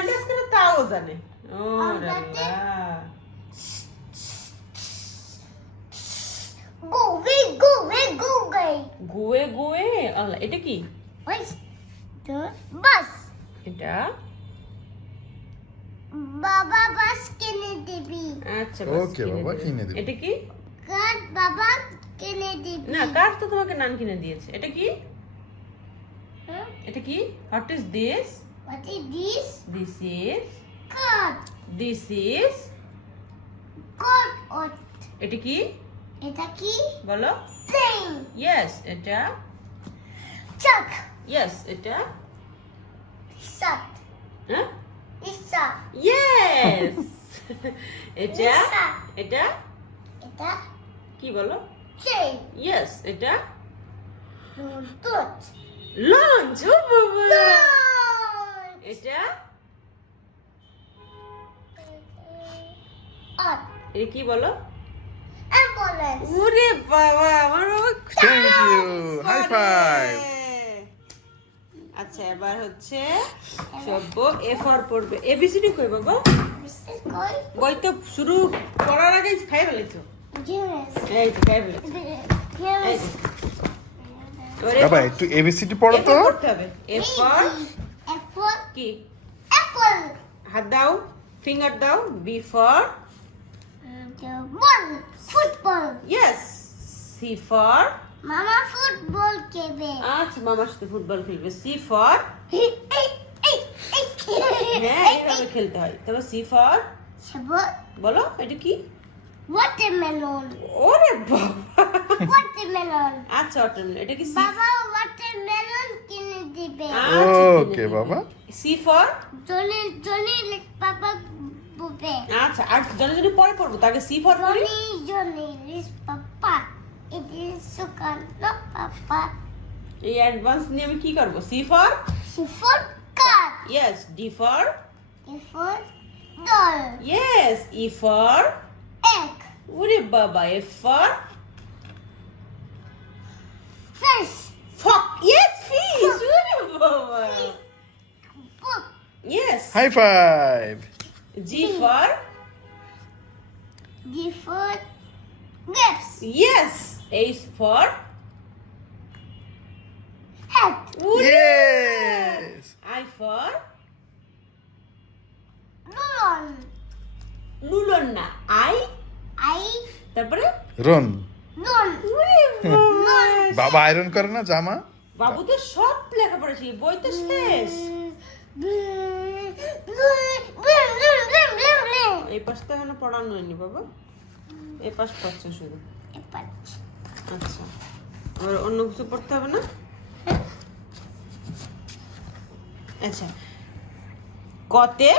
Dance করে তাও জানে ও রে আল্লাহ গোয়ে গোয়ে আল্লাহ এটা কি বাস এটা বাবা বাস কিনে দিবি আচ্ছা বাস ওকে বাবা কিনে দেব এটা কি কার বাবা কিনে দিবি না কার তো তোমাকে নান কিনে দিয়েছে এটা কি Huh? এটা কি what is this What is this? This is Cut. This is Cut. What? এটা কি এটা কি? বলো Thing. ইয়েস এটা Chuck. ইয়েস এটা Suck. হ্যাঁ Isa. ইয়েস এটা Isa. এটা এটা কি বলো chain. ইয়েস এটা Touch. লঞ্চ ও বাবা Lunch. এটা Up. এটা কি বলো Ambulance. ওরে বাবা আমার বাবা থ্যাংক ইউ হাই ফাইভ আচ্ছা এবার হচ্ছে সভ্য এ ফর পড়বে এবিসিডি কই বাবা Mr. Koi. বই তো শুরু করার আগেই খাই ফেলেছো Yes. এই তো খাই ফেলেছো এই Yes. তো এবার বাবা একটু এবিসিডি পড়ো এ তো ফর পড়তে হবে এ ফর Apple. কি Apple. হাত দাও ফিঙ্গার দাও B for The ball. Football. Yes C for Mama football খেলবে। আচ্ছা মামার সাথে ফুটবল খেলবে সি ফর হ্যাঁ এইভাবে খেলতে হয় তবে সি ফর সেবল বলো এটা কি watermelon ওরে বাবা watermelon আচ্ছা অটোমেটিক এটা কি সি বাবা watermelon কিনে দিবে ওকে বাবা C for Johnny Johnny papa বুবে আচ্ছা আর জনে জনে পরে পড়বো তাকে সি ফর করি জনি জনি লিস papa it is sukan no papa এই অ্যাডভান্স নিয়ে আমি কি করব C for she for cat yes D for D for doll yes E for egg ওরে বাবা এফ ফর fish ফক ইয়েস ফিশ ওরে বাবা book yes high five G for D for grapes yes H for hat yes I for Lulon নুলন না I I তারপরে রন Lun ওরে বাবা বাবা আয়রন করে না জামা বাবু তো সব লেখাপড়া শিখে বই তো শেষ এই পাশটা এখনো পড়ানো হয়নি বাবা এই পাশ পড়ছে শুধু আচ্ছা আর অন্য কিছু পড়তে হবে না আচ্ছা কতে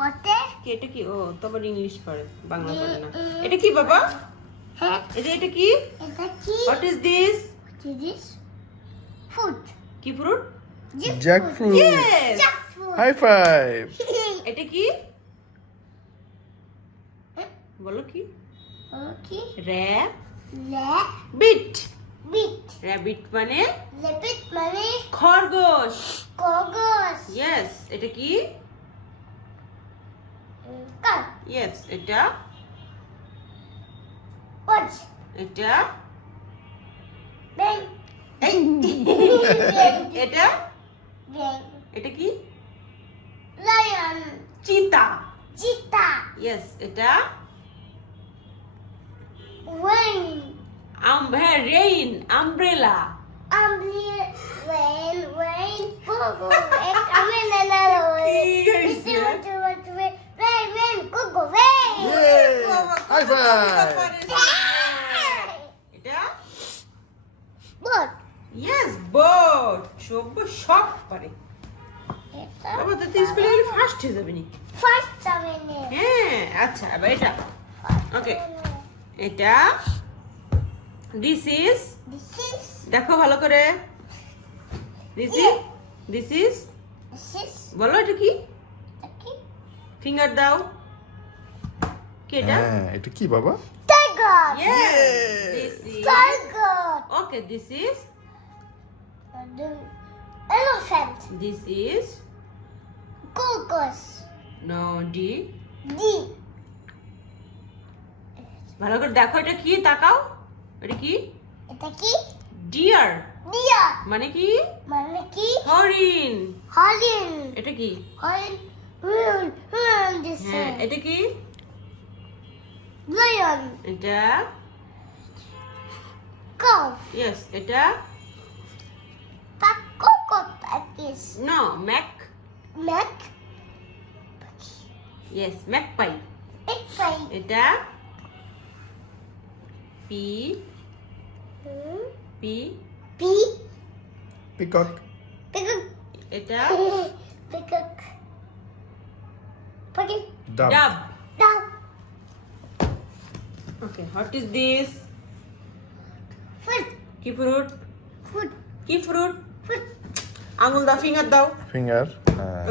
কতে কি এটা কি ও তবে ইংলিশ পড়ে বাংলা পড়ে না এটা কি বাবা হ্যাঁ এই যে এটা কি এটা কি what is this this food কি fruit jackfruit yes jackfruit high five এটা কি বলো কি ওকে র্যাবিট বিট র্যাবিট মানে লেপিট মানে খরগোশ কগস ইয়েস এটা কি কাট ইয়েস এটা ওয়াচ এটা ব্যাং এই এটা ব্যাং এটা কি লায়ন চিতা চিতা ইয়েস এটা ওয়েন হ্যাঁ রেইন আমব্রেলা ওয়েন কোকো এক আমি না ঠিক আছে। When Coco when high five এটা বট ইয়েস বোট সব সব পারে এটা বাবা তো স্কুলে গেলে ফার্স্ট হয়ে যাবে নি ফার্স্ট সামনে হ্যাঁ আচ্ছা এবার এটা ওকে এটা দিস ইজ দিস ইজ দেখো ভালো করে দিস ইজ বলো এটা কি কি ফিঙ্গার দাও কি এটা হ্যাঁ এটা কি বাবা tiger yes this is tiger okay this is elephant this is Cocos. No D. D. ভালো করে দেখো এটা কি, তাকাও। এটা কি? এটা কি? ডিয়ার। Deer. মানে কি? মানে কি? হরিণ। হরিণ। এটা কি? হরিণ। হুন হুন দিছে। হ্যাঁ, এটা কি? Lion. এটা Calf. ইয়েস, এটা Coco patis. No Mac. Neck. Yes, magpie. Eggplant. এটা P P. Pea. Peacock. Peacock. এটা Peacock. Peacock. Dove. ডাব। Dove. Okay, what is this? Fruit. কি ফ্রুট? Fruit. কি ফ্রুট? Fruit. আঙুল দাও, ফিঙ্গার দাও। Finger.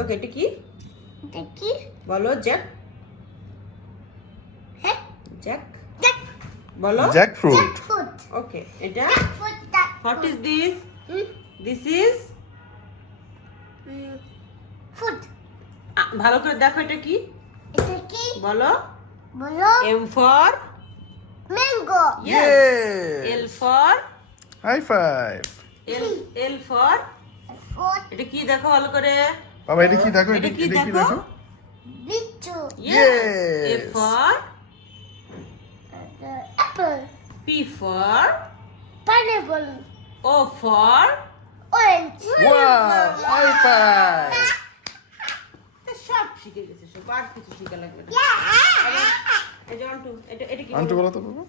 ওকে, এটা কি? এটা কি? বলো জ্যাক। হ্যাঁ? Jack Jack. বলো। Jackfruit. Jackfruit. ওকে, এটা Jackfruit. What is this? Hmm? This is Fruit. ভালো করে দেখো এটা কি? এটা কি? বলো। বলো। M for Mango. Yay! L for High five. L for Fruit. এটা কি দেখো ভালো করে। বাবা এটা কি দেখো, এটা কি এটা কি দেখো? দেখো? Bichu. Yes. A Yes. for Apple. P for Pineapple. O for Orange. Wow! High five. সব শিখে গেছে, সব আর কিছু শেখা লাগবে না। এই যে অন্টু, এটা কি? আন্টু বলো তো বাবা।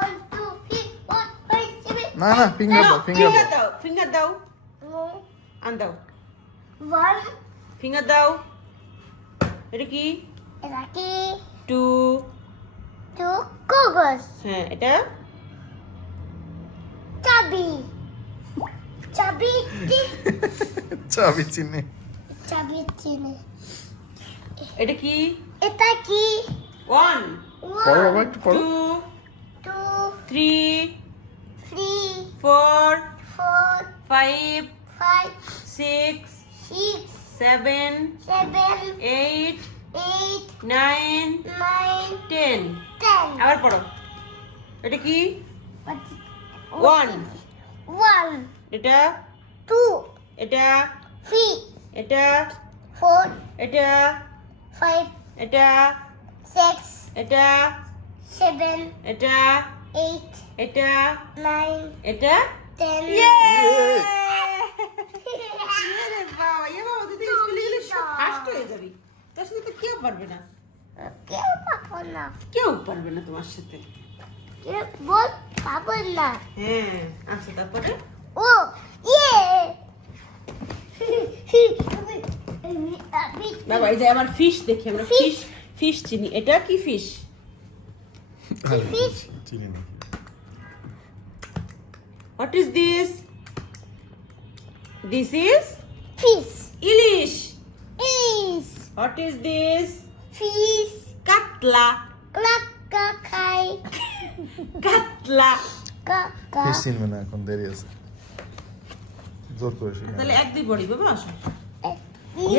1, 2, 3, 4, 5, 6. না না ফিঙ্গার দাও, ফিঙ্গার ফিঙ্গার দাও। দাও, ফিঙ্গার দাও, আন দাও, 1. ফিঙ্গার দাও। এটা কি? এটা কি? 2। 2. Cocos. হ্যাঁ, এটা Chubby. Chubby. চাবি চিনি। Chubby চিনি। এটা কি? এটা কি? 1 পড়ো বাবা 1, একটু পড়ো। 2 2, 3 3, 4 4, 5 5, 6 6, 7 7, 8 8, 9 9, 10। 10. আবার পড়ো। এটা কি? 1 1, এটা 2, এটা 3, এটা 4, এটা 5, এটা 6, এটা 7, এটা 8, এটা 9, এটা 10. আরে বাবা, এ বাবা, তুই তো স্কুলে গেলে সব ফার্স্ট হয়ে যাবি। তোর সাথে তো কেউ পারবে না, কেউ পাবো না। কেউ পারবে না তোমার সাথে। কেউ বল পাবো না। হ্যাঁ, আচ্ছা তারপরে ও ইয়ে বাবা, এই যে আমার ফিশ দেখি, আমরা ফিশ ফিশ চিনি। এটা কি ফিশ? fish. চিনি না। What is this? This is Fish. Ilish. Is. What is this? Fish. কাতলা। Kakakai. কাতলা। Kaka. ফিশ চিনবে না, এখন দেরি আছে। জোর করে শিখা। তাহলে 1 2 পড়ি বাবা, আসো।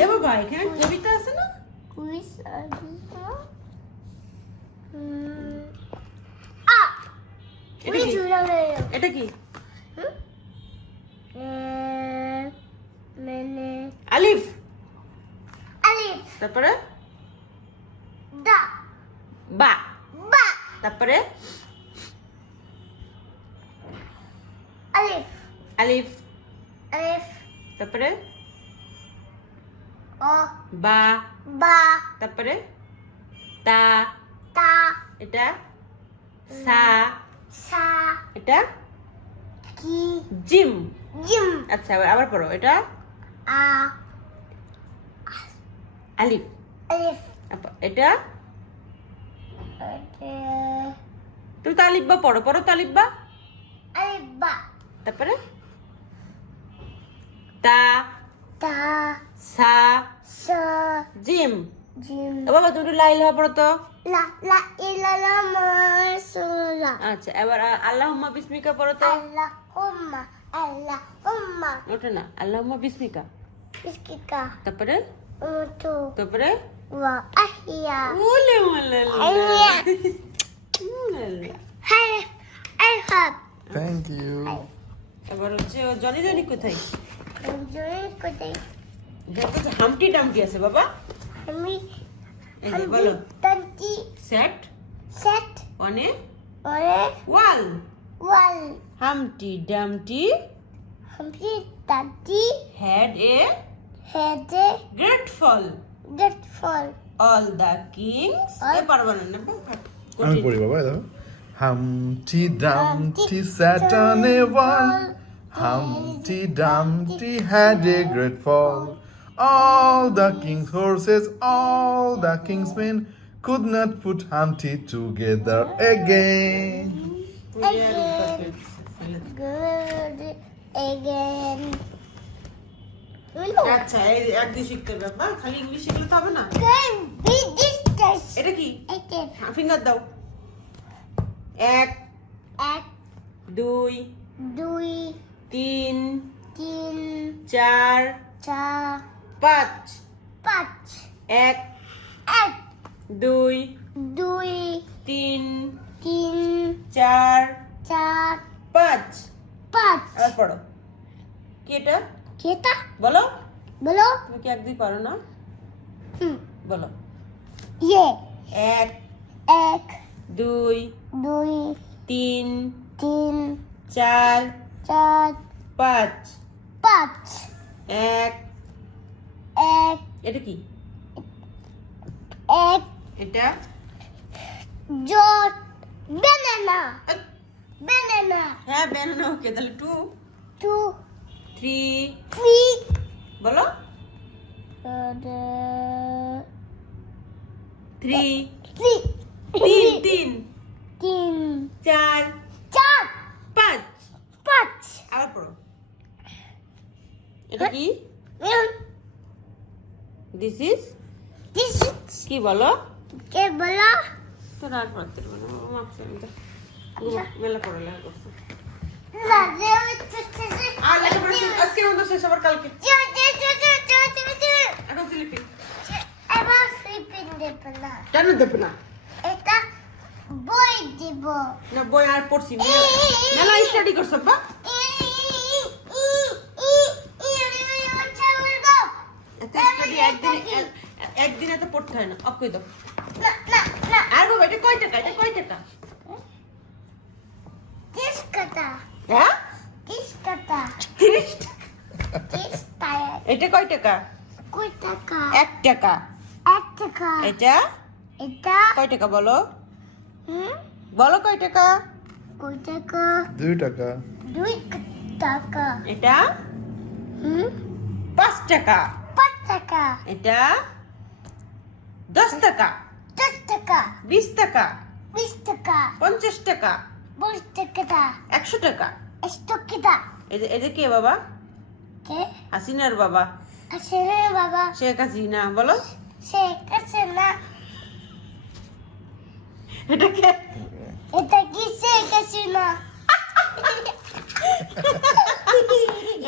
এ বাবা, এখানে কবিতা আছে না? Quiz. এটা কি? এটা কি? আলিফ। Alif. তারপরে Da. বা। Ba. তারপরে Alif. আলিফ। Alif. তারপরে O. বা। Ba. তারপরে তা। Ta. এটা সা। Sa. এটা Ki. জিম। Jim. আচ্ছা, আবার পড়ো। এটা A. আলিফ। Alif. এটা তুমি তালিফ বা পড়ো, পড়ো তালিফ বা। Alif. Ba. তারপরে তা Ta. সা Sa. জিম। Jim. ও বাবা, তুমি লা ইলাহা পড়ো তো। La ilallah Rasulullah. আচ্ছা, এবার আল্লাহুম্মা বিসমিকা পড়ো তো। Allahumma. ওটা না, আল্লাহুম্মা বিসমিকা। Biskika. তারপরে Utu. তারপরে Wa ahia. ওলে ওলে Ahia. ওলে Hey, I have. Thank you এবার হচ্ছে ও জনি জনি কোথায় Enjoy kote. দেখো তো হামটি টামটি আছে বাবা Hami. এই যে বলো Tanti set set. On a Ore. Wall Wal. Humpty Dumpty Hami tanti. Had a Had a great fall get fall. All the kings এ পারবা না না আমি পড়ি বাবা দেখো হামটি ডামটি sat on a wall. Humpty Dumpty had a great fall. All the king's horses, all the king's men could not put Humpty together again. Good again. আচ্ছা এই একদিন শিখতে হবে বাবা খালি ইংলিশ শিখলে তো হবে না Can be this. এটা কি Again. ফিঙ্গার দাও এক এক দুই দুই তিন তিন চার চার পাঁচ পাঁচ এক এক দুই দুই তিন তিন চার চার পাঁচ পাঁচ আর পড়ো কি এটা কেটা বলো বলো তুমি কি এক দুই পারো না বলো ইয়ে এক এক দুই দুই তিন তিন চার চার পাঁচ পাঁচ এক এক এটা কি এক এটা জট banana এই, banana হ্যাঁ ব্যানানা ওকে তাহলে টু 2 থ্রি 3 বলো থ্রি 3 তিন তিন তিন চার চার পাঁচ পাঁচ আবার পড়ো এটা কি দিস ইজ this কি বলো কে বলো তো আর পড়তে পারবো না মাপছে আমি তো মেলা পড়ালেখা করছে লাগে আর লেখাপড়া আজকে মতো শেষ আবার কালকে এখন স্লিপিং এবার স্লিপিং দেব না কেন দেবে না এটা বই দিব না বই আর পড়ছি মেলা স্টাডি করছো বা এত স্টাডি একদিন এত পড়তে হয় না অফ করে দাও আর বাবা এটা কয় টাকা এটা কয় টাকা হ্যাঁ 30 টাকা 30 টাকা 30 টাকা এটা কয় টাকা কয় টাকা 1 টাকা 1 টাকা এটা এটা কয় টাকা বলো বলো কয় টাকা কয় টাকা 2 টাকা 2 টাকা এটা 5 টাকা 5 টাকা এটা 10 টাকা 10 টাকা 20 টাকা 20 টাকা 50 টাকা 50 টাকা 100 টাকা 100 টাকা এটা কে বাবা কে হাসিনার বাবা আসলে বাবা শেখ হাসিনা বলো সে কাছে না এটা কে এটা কি সে কাছে না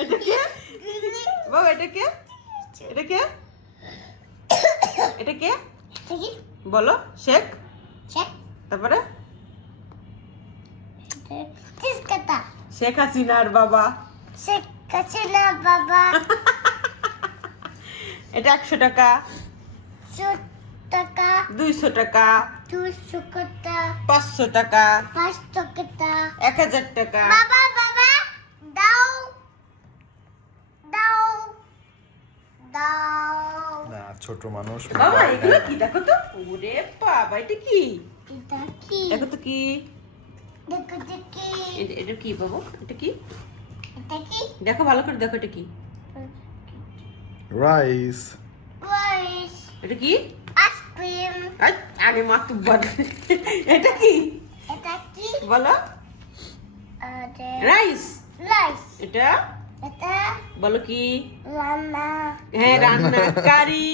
এটা কে বাবা এটা কে এটা কে এটা কে এটা কি বলো শেখ সে তারপরে 30 টাকা শেখ হাসিনার বাবা সে কাছে না বাবা এটা 100 টাকা 100 টাকা 200 টাকা 200 টাকা 500 টাকা 500 টাকা 1000 টাকা বাবা বাবা দাও দাও দাও না ছোট মানুষ বাবা এগুলো কি দেখো তো ওরে বাবা এটা কি এটা কি দেখো তো কি দেখো দেখি এটা কি বাবু এটা কি এটা কি দেখো ভালো করে দেখো এটা কি রাইস রাইস এটা কি আইসক্রিম আই, আরে মা তো বল এটা কি এটা কি বলো আরে রাইস রাইস এটা এটা বলো কি রান্না হ্যাঁ রান্না কারি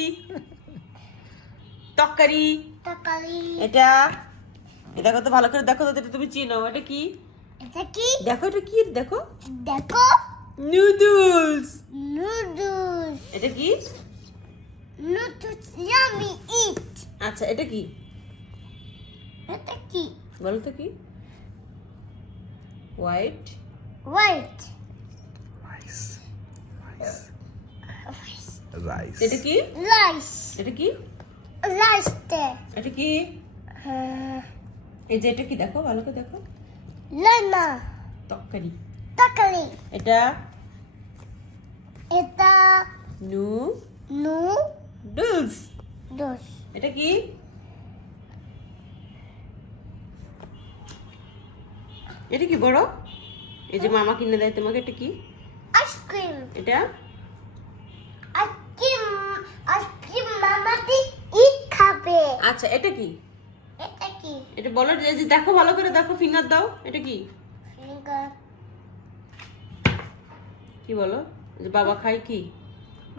তরকারি তরকারি এটা দেখো তো ভালো করে দেখো তো এটা তুমি চিনো এটা কি এটা কি দেখো এটা কি দেখো দেখো নুডলস নুডলস এটা কি Noodles yummy eat. আচ্ছা এটা কি এটা কি? বলো তো কি? White White. রাইস রাইস এটা কি? Rice. এটা কি? Rice there. এটা কি? এই যে এটা কি দেখো ভালো করে দেখো Lima. তরকারি Taka리. এটা এটা নুডলস noodles. এটা কি? এটা কি বড়? এই যে মামা কিনে দেয় তোমাকে এটা কি? Ice cream. এটা Ice cream mama di eat খাবে. আচ্ছা এটা কি? এটা কি? এটা বলো যে দেখো ভালো করে দেখো ফিঙ্গার দাও এটা কি? Finger. কি বলো? যে বাবা খায় কি?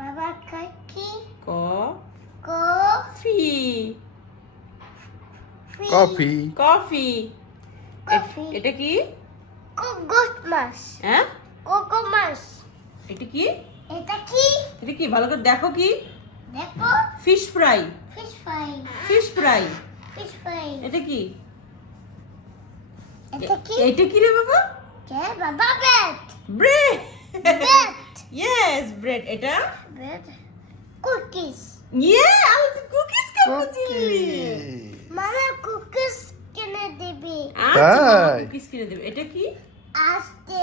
বাবা খায় কি? Coffee coffee coffee Coffee. এটা কি? গোট মাছ. হ্যাঁ কোকো মাছ. এটা কি? এটা কি? এটা কি ভালো করে দেখো কি? দেখো fish fry fish fry. Fish fry fish fry. এটা কি? এটা কি? এটা কি রে বাবা? কে বাবা bread. Bread bread. Yes bread এটা ব্রেড. কুকিজ. ইয়ে আমি তো কুকিজ খাবো চিলি মামা কুকিজ কিনে দিবি. আচ্ছা তাই? কুকিজ কিনে দেবে এটা কি? আস্তে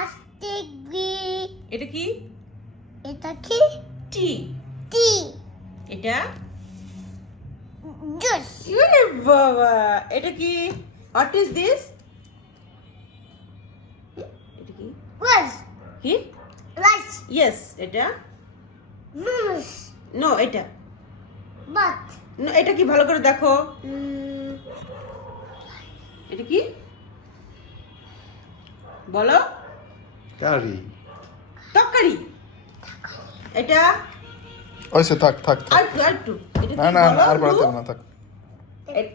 আস্তে গি. এটা কি? এটা কি? টি টি. এটা জুস. ইয়ে বাবা এটা কি? What is this? এটা কি? রাইস. কি? রাইস. ইয়েস এটা নুডলস. নো এটা বাট. নো এটা কি ভালো করে দেখো এটা কি বলো কারি তরকারি এটা ওইসে থাক থাক থাক। আর একটু এটা না কি না বলো? আর বাড়াতে লু? হবে না থাক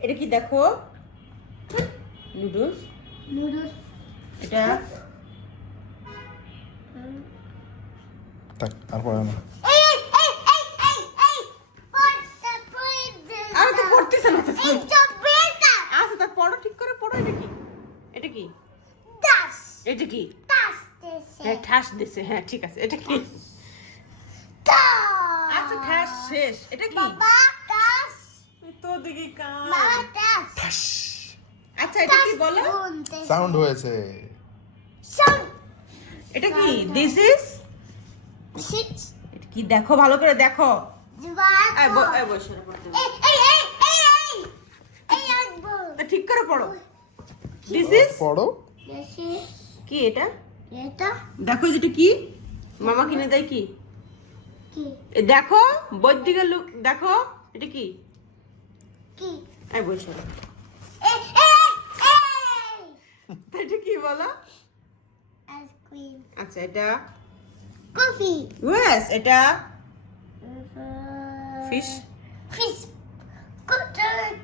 এটা কি দেখো নুডলস নুডলস. এটা থাক আর পড়ে না এই এই এই এই এই পড়তে পড়তে. আরে তো পড়তেছ না তো এই সব বেটা. আচ্ছা তা পড়ো ঠিক করে পড়ো এটা কি এটা কি দাস. এটা কি দাস দেশে. হ্যাঁ ঠাস দিছে হ্যাঁ ঠিক আছে এটা কি আচ্ছা ঠাস শেষ এটা কি বাবা দাস. তো দেখি কান বাবা দাস. আচ্ছা এটা কি বলো সাউন্ড হয়েছে সাউন্ড. এটা কি দিস ইজ সিক্স. এটা কি দেখো ভালো করে দেখো এই জোয়ার. বসে পড়তে এই এই এই এই এই এই আসবো. তা ঠিক করে পড়ো দিস ইজ পড়ো দেশে. কি এটা এটা দেখো যেটা কি মামা কিনে দেয় কি কি? এ দেখো বইয়ের দিকে লুক দেখো এটা কি কি? এই বসে এই এই এই এটা কি বলো আইসক্রিম. আচ্ছা এটা কফি. ইয়েস এটা fish fish.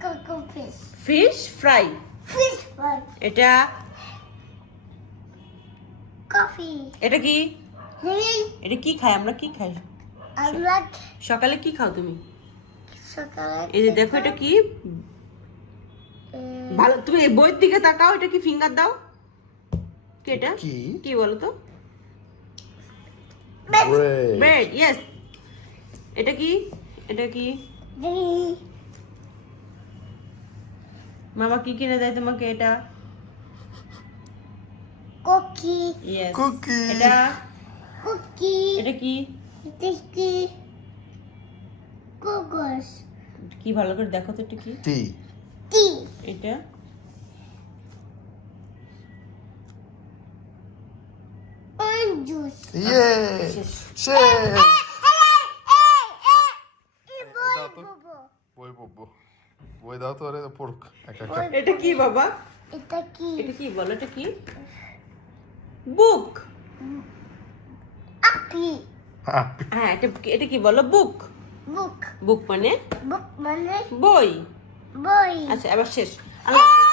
Cocoa fish. Fish fry fish fry. এটা কফি. এটা কি হুম. এটা কি খাই আমরা কি খাই আমরা সকালে কি খাও তুমি সকালে এই যে দেখো এটা কি ভালো তুমি এই বইয়ের দিকে তাকাও এটা কি ফিঙ্গার দাও কি এটা কি? কি বলো তো ব্রেড ব্রেড ইয়েস এটা কি মামা কি কিনে দেয় তোমাকে এটা কুকি. ইয়েস কুকি এটা কুকি. এটা কি টিকি. কোকোস. কি ভালো করে দেখো তো এটা কি টি টি. এটা অরেঞ্জ জুস. ইয়ে শেষ। শেষ বই পড়বো বই দাও তো আরে পড়ুক একা একা এটা কি বাবা এটা কি? এটা কি বলো এটা কি বুক আপি. হ্যাঁ এটা কি বলো বুক বুক. বুক মানে বুক মানে বই বই. আচ্ছা এবার শেষ আল্লাহ হাফেজ।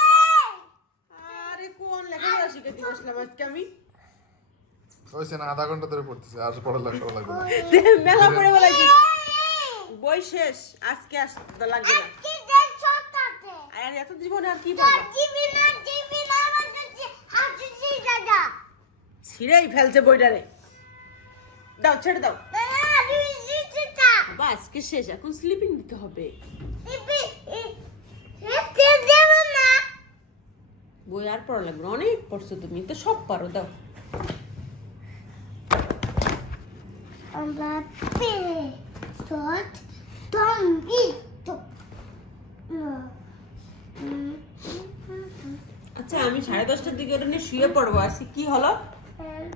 আরে কোন লেখাপড়া শিখাতে বসলাম আজকে আমি ওইসে না আধা ঘন্টা ধরে পড়তেছে আর পড়ালেখা করা লাগবে না। মেলা পড়ে বেলাইছি বই শেষ, আজকে আসতে লাগবে না। আজকে দেন সপ্তাহে আর এত জীবনে আর কি তোর পড়বা? জীবনে আমার কাছে হাসি দাদা ছিঁড়েই ফেলছে বইটারে। দাও, ছেড়ে দাও। দাদা আমি জিততা বাবা আজকে শেষ, এখন স্লিপিং দিতে হবে। দেব না বই আর পড়া লাগবে না, অনেক পড়ছো তুমি তো, সব পারো। দাও। আমরা পে সট টঙ্গি তো আচ্ছা আমি 10:30টার দিকে ওটা নিয়ে শুয়ে পড়বো। আজকে কি হলো?